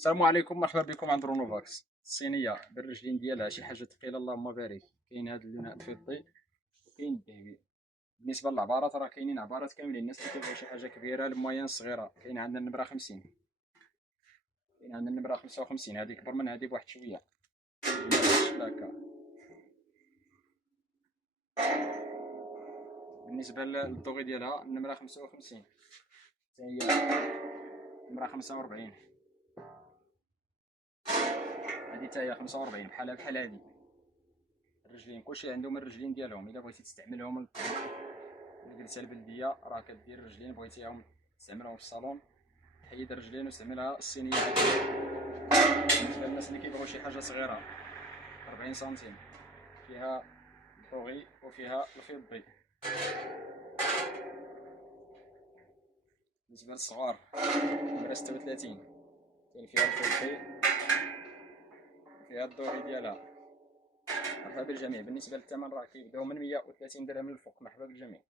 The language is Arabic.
السلام عليكم، مرحبا بكم عند رونوفاكس. الصينيه بالرجلين ديالها شي حاجه ثقيله اللهم بارك. كاين هذا اللون الفضي وكاين الذهبي. بالنسبه للعبارات راه كاينين عبارات كاملين، الناس اللي كيبغيو شي حاجه كبيره الموين الصغيره. كاين عندنا النمره 50، كاين عندنا النمره 55، هذه كبر من هذه بواحد شويه هكا. بالنسبه للطوغي ديالها النمره 55 حتى هي النمره 45، هذه حتى هي 45 بحال هذه. الرجلين كلشي عندهم الرجلين ديالهم، الا بغيتي تستعملهم الجلسه البلديه راه كدير الرجلين، بغيتيهم تستعملهم في الصالون حيد الرجلين واستعملها الصينيه هذه. بالنسبه للناس اللي كيبغيو شي حاجه صغيره 40 سنتيم، فيها الطوغي وفيها الفضي. بالنسبه للصغار نمره 36 كاين فيها الفضي وفيها الدوري ديالها. مرحبا بالجميع. بالنسبه للثمن راه كيبداو من 130 درهم للفوق. مرحبا بالجميع.